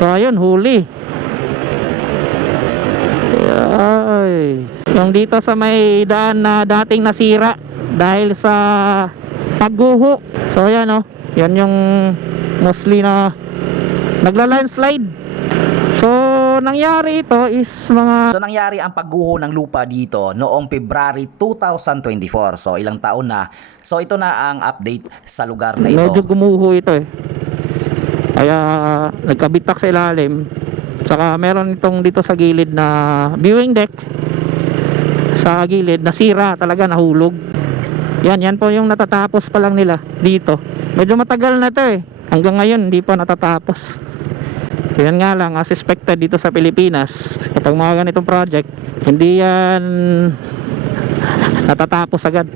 So ayun, huli. Ay, yung dito sa may daan na dating nasira dahil sa pagguho. So ayan oh, yan yung mostly na nagla-landslide. So nangyari ito is mga nangyari ang pagguho ng lupa dito noong February 2024. So ilang taon na. So ito na ang update sa lugar na ito. medyo gumuho ito eh. Kaya nagkabitak sa ilalim. Saka meron itong dito sa gilid na viewing deck. Sa gilid nasira talaga, nahulog. Yan po yung natatapos pa lang nila dito. Medyo matagal na to eh. Hanggang ngayon hindi pa natatapos. Yan nga lang, as expected dito sa Pilipinas, kapag mga ganitong project, hindi yan natatapos agad.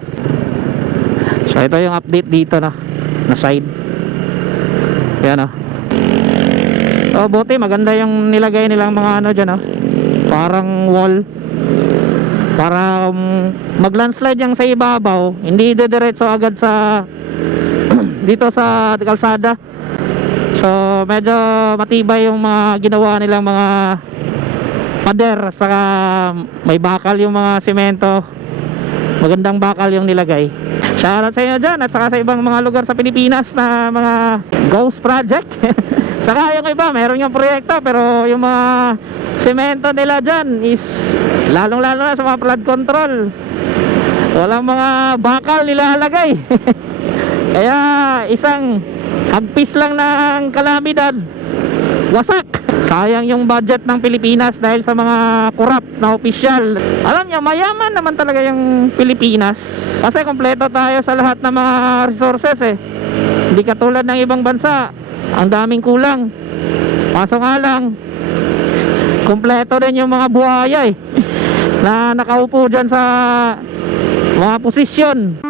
So ito yung update dito na side. Yan oh, buti maganda yung nilagay nilang mga ano dyan parang wall para mag-landslide yung sa ibabaw, hindi didiretso agad sa dito sa kalsada. So medyo matibay yung mga ginawa nilang mga pader, saka may bakal yung mga semento, magandang bakal yung nilagay. Shoutout sa inyo dyan at saka sa ibang mga lugar sa Pilipinas na mga ghost project. Saka yung iba meron yung proyekto pero yung mga semento nila dyan is lalong lalo na sa mga flood control, walang mga bakal nilalagay. Kaya isang hagpis lang ng kalamidad, wasak. Sayang yung budget ng Pilipinas dahil sa mga corrupt na opisyal. Alam nyo, mayaman naman talaga yung Pilipinas kasi kompleto tayo sa lahat ng mga resources eh. Hindi katulad ng ibang bansa, ang daming kulang. Kaso nga lang, kompleto din yung mga buhaya eh, na nakaupo dyan sa mga posisyon.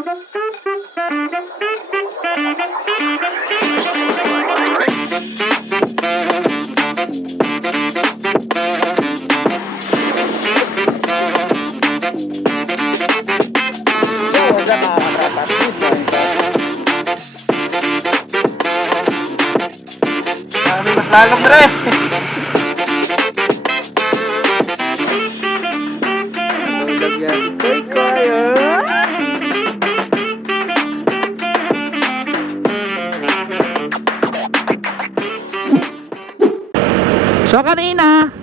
Lalong rin. So kanina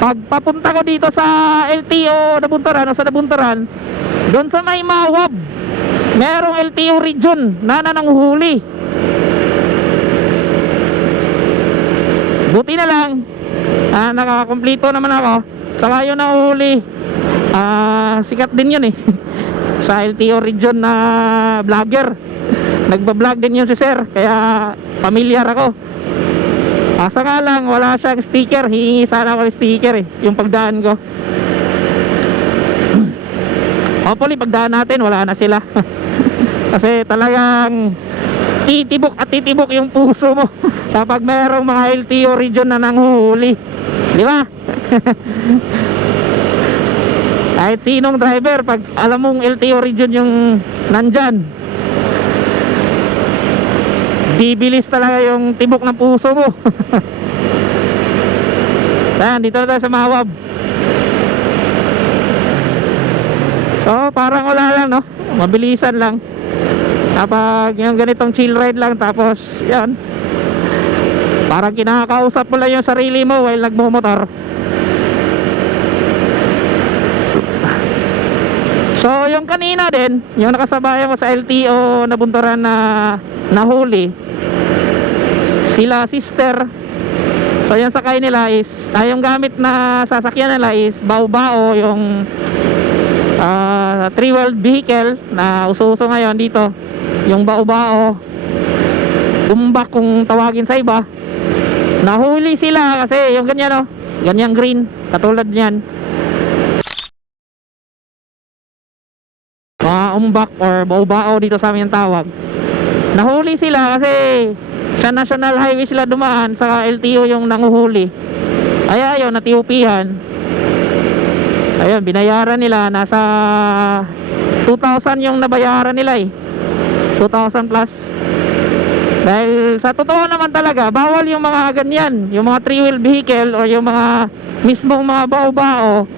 pagpapunta ko dito sa LTO Nabunturan o sa Nabunturan, doon sa may Mawab merong LTO region na nananghuli. Buti na lang nakakompleto naman ako. Saka yun nanghuli, sikat din yun eh. Sa LTO region na vlogger, nagbablog din yun si sir, kaya familiar ako. Asa nga lang wala siyang sticker, hihingi sana ako ng sticker eh, yung pagdaan ko. Hopefully pagdaan natin wala na sila. Kasi talagang titibok at titibok yung puso mo kapag mayroong mga LTO region na nanghuhuli, di ba? Kahit sinong driver, pag alam mong LTO region yung nandyan, bibilis talaga yung tibok ng puso mo. Ayan, dito na tayo sa Mawab. So parang wala lang no, mabilisan lang kapag yung ganitong chill ride lang. Tapos yan, parang kinakausap mo lang yung sarili mo while nagmumotor. So yung kanina din, yung nakasabayan ko sa LTO Nabunturan na nahuli, sila sister. So yung sakay nila is yung gamit na sasakyan nila is bao-bao, yung three-wheeled vehicle na uso-uso ngayon dito, yung bao-bao, bumbak kung tawagin sa iba. Nahuli sila kasi yung ganyan ganyang green, katulad niyan, mga umbak or bao-bao dito sa amin yung tawag. Nahuli sila kasi sa national highway sila dumaan, sa LTO yung nanguhuli. Ay ayun, natiupihan. Ayun, binayaran nila, nasa 2,000 yung nabayaran nila eh, 2,000 plus. Dahil sa totoo naman talaga, bawal yung mga ganyan, yung mga three-wheel vehicle o yung mga mismong mga bao-bao,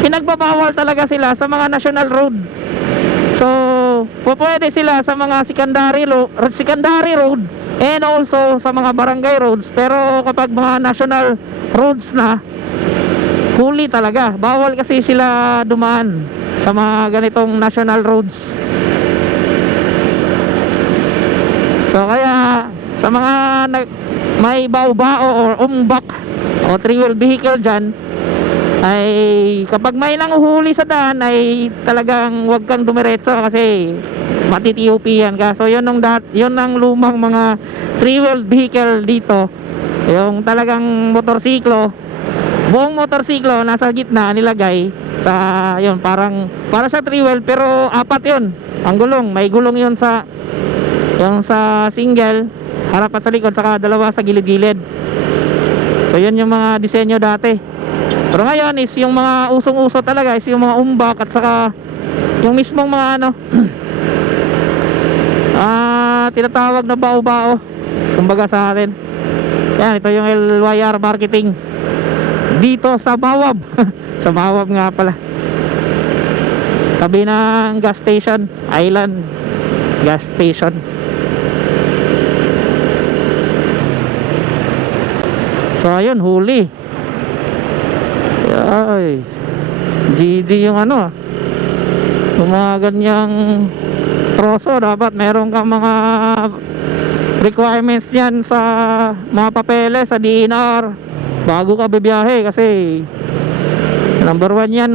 pinagbabawal talaga sila sa mga national road. So, pwede sila sa mga secondary road and also sa mga barangay roads. Pero kapag mga national roads na, huli talaga. Bawal kasi sila dumaan sa mga ganitong national roads. So kaya sa mga may bao-bao or umbak o three-wheel vehicle dyan, ay kapag may nanguhuli sa daan ay talagang wag kang dumiretso kasi matitiupian ka. So yun ang lumang mga three-wheel vehicle dito, yung talagang motorsiklo, buong motorsiklo nasa gitna nilagay sa yun, para sa three-wheel pero apat yun ang gulong. May gulong yun sa yung sa single harap at sa likod, saka dalawa sa gilid-gilid. So yun yung mga disenyo dati. Pero ngayon is yung mga usong-uso talaga is yung mga umbak at saka yung mismong mga ano tinatawag na bao-bao kumbaga sa atin. Yan, ito yung LYR marketing dito sa Bawab. Sa Bawab nga pala, tabi ng gas station, Island gas station. So ayun, huli. Ay, GD yung ano, yung mga ganyang troso. Dapat meron kang mga requirements yan sa mga papeles sa DNR bago ka bibiyahe, kasi number 1 yan,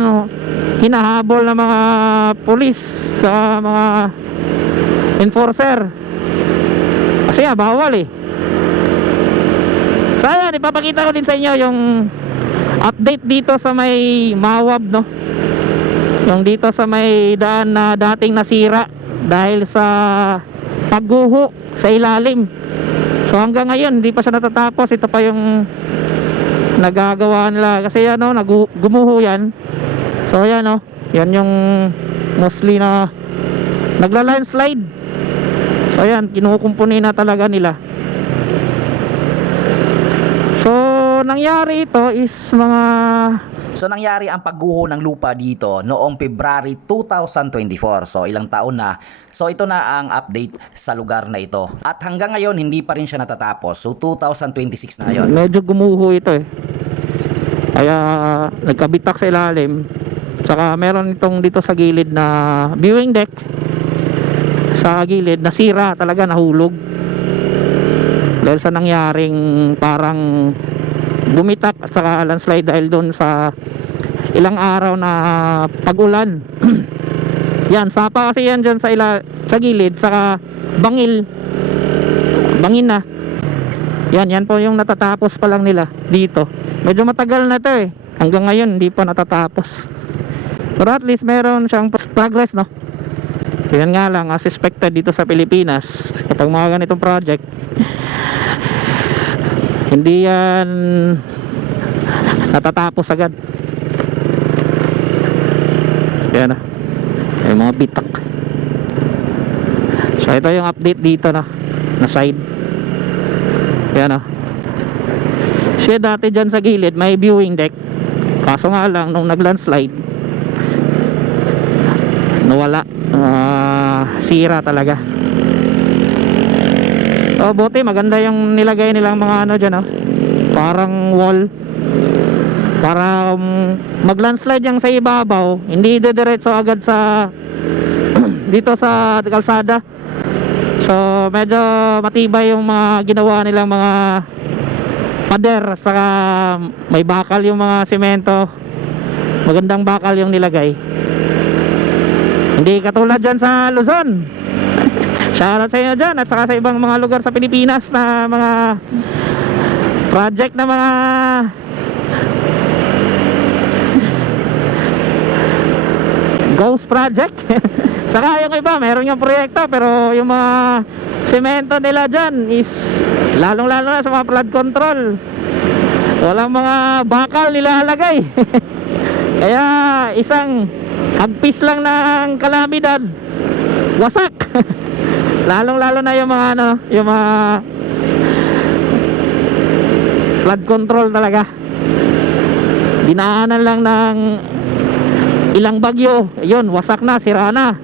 hinahabol ng mga pulis sa mga enforcer kasi bawal eh. So ayan, ipapakita ko din sa inyo yung update dito sa may Mawab, no, yung dito sa may daan na dating nasira dahil sa pagguho sa ilalim. So hanggang ngayon hindi pa siya natatapos. Ito pa yung nagagawa nila kasi ano, gumuho yan. So ayan, no, yan yung mostly na nagla-landslide. So ayan, kinukumpuni na talaga nila. So nangyari ito is So nangyari ang pagguho ng lupa dito noong February 2024. So ilang taon na. So ito na ang update sa lugar na ito. At hanggang ngayon hindi pa rin siya natatapos. So 2026 na ngayon. Medyo gumuho ito eh. Kaya nagkabitak sa ilalim. Saka meron itong dito sa gilid na viewing deck. Sa gilid nasira talaga, nahulog. Dahil sa nangyaring parang bumitak at saka landslide dahil doon sa ilang araw na pag-ulan. Yan, sapa kasi yan dyan sa gilid, saka bangin na. Yan po yung natatapos pa lang nila dito. Medyo matagal na to eh. Hanggang ngayon hindi pa natatapos. Pero at least meron siyang progress, no. Yan nga lang, as expected dito sa Pilipinas, kapag mga ganitong project, hindi yan natatapos agad. Yan na, may mga bitak. So ito yung update dito na side. Yan na. Siya dati dyan sa gilid may viewing deck, kaso nga lang nung naglandslide nawala. Sira talaga. Oh, buti maganda yung nilagay nilang mga ano dyan, oh, parang wall para maglandslide yung sa ibabaw, hindi didiretso agad sa dito sa kalsada. So medyo matibay yung mga ginawa nilang mga pader, saka may bakal yung mga semento, magandang bakal yung nilagay. Hindi katulad dyan sa Luzon. Shoutout sa inyo dyan at saka sa ibang mga lugar sa Pilipinas na mga project na mga ghost project. Saka yung iba meron yung proyekto pero yung mga semento nila dyan is lalong lalo na sa mga flood control, walang mga bakal nilalagay. Kaya isang hagpis lang ng kalamidad, wasak. Lalong-lalo na yung mga ano, yung mga flood control talaga. Dinaanan lang ng ilang bagyo, yun, wasak na, sira na.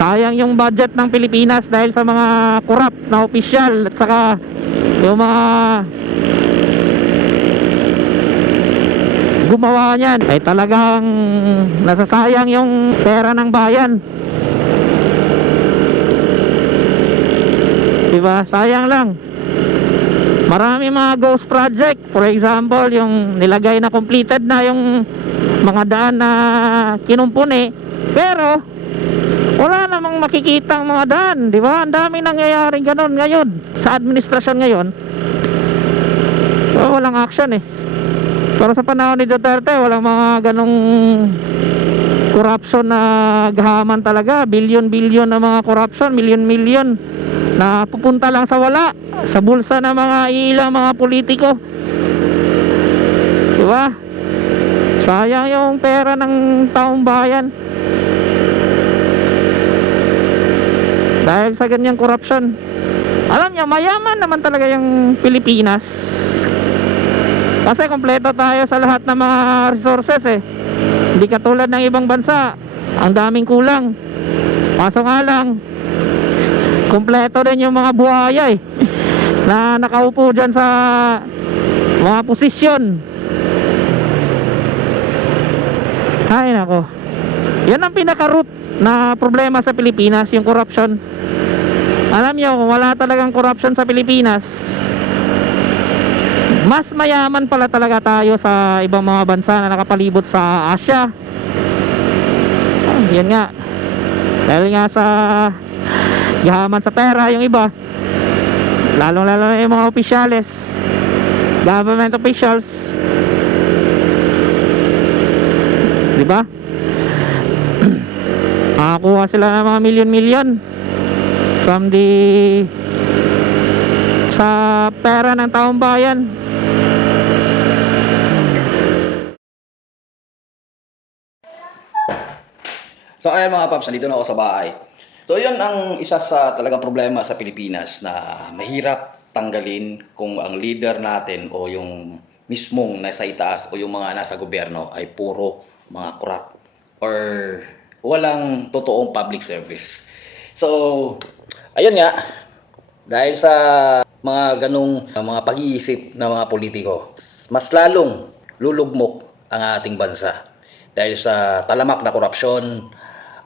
Sayang yung budget ng Pilipinas dahil sa mga corrupt na opisyal at saka yung mga gumawa niyan ay talagang nasasayang yung pera ng bayan. Diba? Sayang lang. Marami mga ghost project. For example, yung nilagay na completed na yung mga daan na kinumpuni, pero wala namang makikitang mga daan, di ba? Ang daming nangyayaring ganun ngayon sa administrasyon ngayon. So, walang action eh. Pero sa panahon ni Duterte, walang mga ganong corruption na gahaman talaga. Billion-billion na mga corruption, million-million na pupunta lang sa wala, sa bulsa ng mga ilang mga politiko. Di ba? Sayang yung pera ng taong bayan dahil sa ganyang corruption. Alam nyo, mayaman naman talaga yung Pilipinas kasi kompleto tayo sa lahat ng mga resources eh. Hindi katulad ng ibang bansa, ang daming kulang. Kaso nga lang, kompleto din yung mga buhaya eh na nakaupo dyan sa mga posisyon. Ay nako, yan ang pinaka-root na problema sa Pilipinas, yung corruption. Alam nyo, kung wala talagang corruption sa Pilipinas, mas mayaman pala talaga tayo sa ibang mga bansa na nakapalibot sa Asia. Yan nga, dahil nga sa yaman sa pera yung iba, lalong lalo na yung mga opisyales, government officials, di ba? Makakuha sila ng mga milyon-milyon from sa pera ng taong bayan. So ayan mga paps, nandito na ako sa bahay. So yun ang isa sa talagang problema sa Pilipinas na mahirap tanggalin kung ang leader natin o yung mismong nasa itaas o yung mga nasa gobyerno ay puro mga corrupt or walang totoong public service. So ayun nga, dahil sa mga ganong mga pag-iisip ng mga politiko, mas lalong lulugmok ang ating bansa dahil sa talamak na korupsyon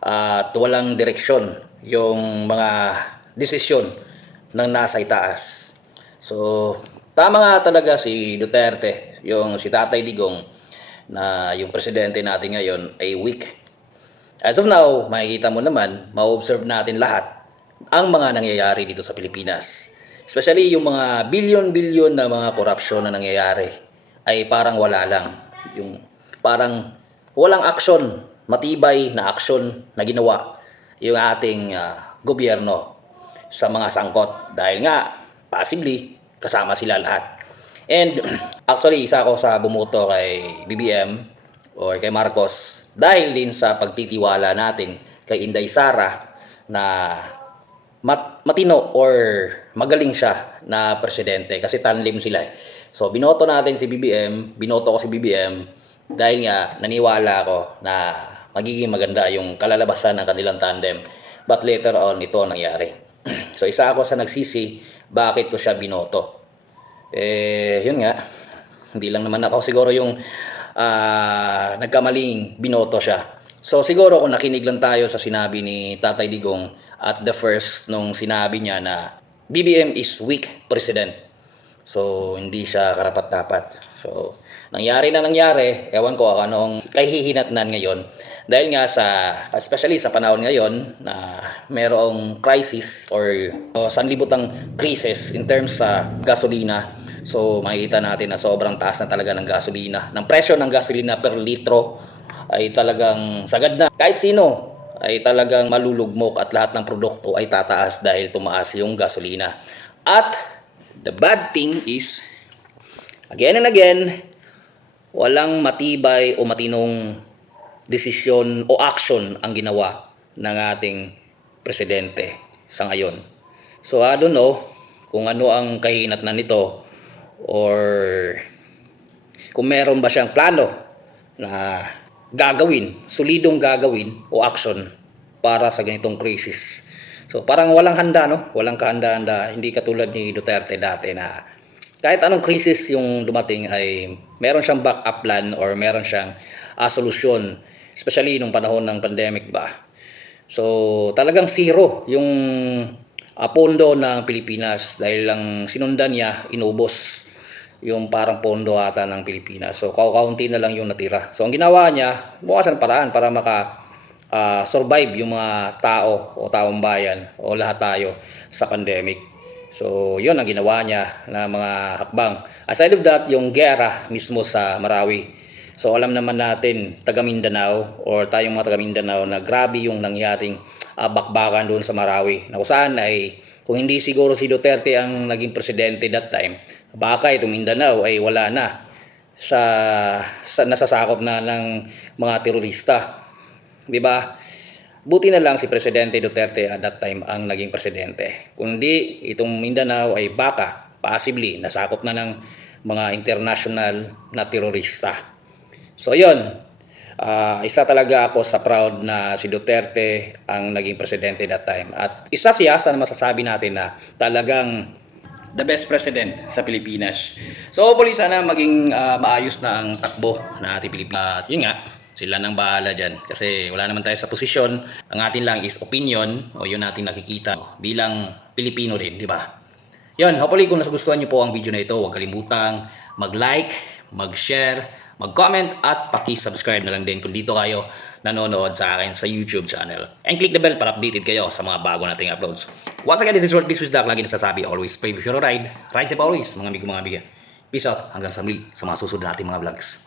at walang direksyon yung mga desisyon ng nasa itaas. So, tama nga talaga si Duterte, yung si Tatay Digong, na yung presidente natin ngayon ay weak. As of now, makikita mo naman, ma-observe natin lahat ang mga nangyayari dito sa Pilipinas. Especially yung mga billion-billion na mga korupsyon na nangyayari ay parang wala lang. Yung parang walang action, matibay na action na ginawa yung ating gobyerno sa mga sangkot. Dahil nga, possibly, kasama sila lahat. And actually, isa ako sa bumuto kay BBM or kay Marcos dahil din sa pagtitiwala natin kay Inday Sara na matino or magaling siya na presidente kasi tanlim sila eh. So binoto natin si BBM, binoto ko si BBM dahil nga naniwala ako na magiging maganda yung kalalabasan ng kanilang tandem. But later on, ito ang nangyari. So isa ako sa nagsisi bakit ko siya binoto. Yun nga, hindi lang naman ako siguro yung nagkamaling binoto siya. So siguro kung nakinig lang tayo sa sinabi ni Tatay Digong at the first nung sinabi niya na BBM is weak president. So hindi siya karapat-dapat. So nangyari na nangyari, ewan ko anong kahihinatnan ngayon. Dahil nga sa, especially sa panahon ngayon na merong crisis or sanlibutang krisis in terms sa gasolina. So makikita natin na sobrang taas na talaga ng gasolina. Ng presyo ng gasolina per litro ay talagang sagad na. Kahit sino ay talagang malulugmok at lahat ng produkto ay tataas dahil tumaas yung gasolina. At the bad thing is, again and again, walang matibay o matinong desisyon o action ang ginawa ng ating presidente sa ngayon. So I don't know kung ano ang kahinatnan nito or kung meron ba siyang plano na gagawin, solidong gagawin o action para sa ganitong krisis. So parang walang handa, no? Walang kahanda-handa, hindi katulad ni Duterte dati na kahit anong krisis yung dumating ay meron siyang backup plan or meron siyang solusyon, especially nung panahon ng pandemic ba. So talagang zero yung pondo ng Pilipinas dahil lang sinundan niya, inubos yung parang pondo ata ng Pilipinas. So kaunti na lang yung natira. So ang ginawa niya, bukasan paraan para survive yung mga tao o taong bayan o lahat tayo sa pandemic. So yun ang ginawa niya na mga hakbang. Aside of that, yung gera mismo sa Marawi. So alam naman natin, taga Mindanao or tayong mga taga Mindanao na grabe yung nangyaring bakbakan doon sa Marawi. Na kung saan ay kung hindi siguro si Duterte ang naging presidente that time, baka itong Mindanao ay wala na sa nasasakop na ng mga terorista. 'Di ba? Buti na lang si Presidente Duterte at that time ang naging presidente. Kundi itong Mindanao ay baka possibly nasakop na ng mga international na terorista. So 'yun. Isa talaga ako sa proud na si Duterte ang naging presidente that time. At isa siya sa masasabi natin na talagang the best president sa Pilipinas. So hopefully sana maging maayos na ang takbo na ating Pilipinas. At yun nga, sila nang bahala dyan. Kasi wala naman tayo sa posisyon. Ang atin lang is opinion o yun natin nakikita bilang Pilipino din, di ba? Yun, hopefully kung nagustuhan nyo po ang video na ito, huwag kalimutang mag-like, mag-share, mag-comment at paki-subscribe na lang din kung dito kayo nanonood sa akin sa YouTube channel. And click the bell para updated kayo sa mga bago nating uploads. Once again, this is World Peace with Doc. Lagi nasasabi, always pray before you ride. Ride safe always, mga amigo, mga amiga. Peace out. Hanggang sa muli sa mga susunod nating mga vlogs.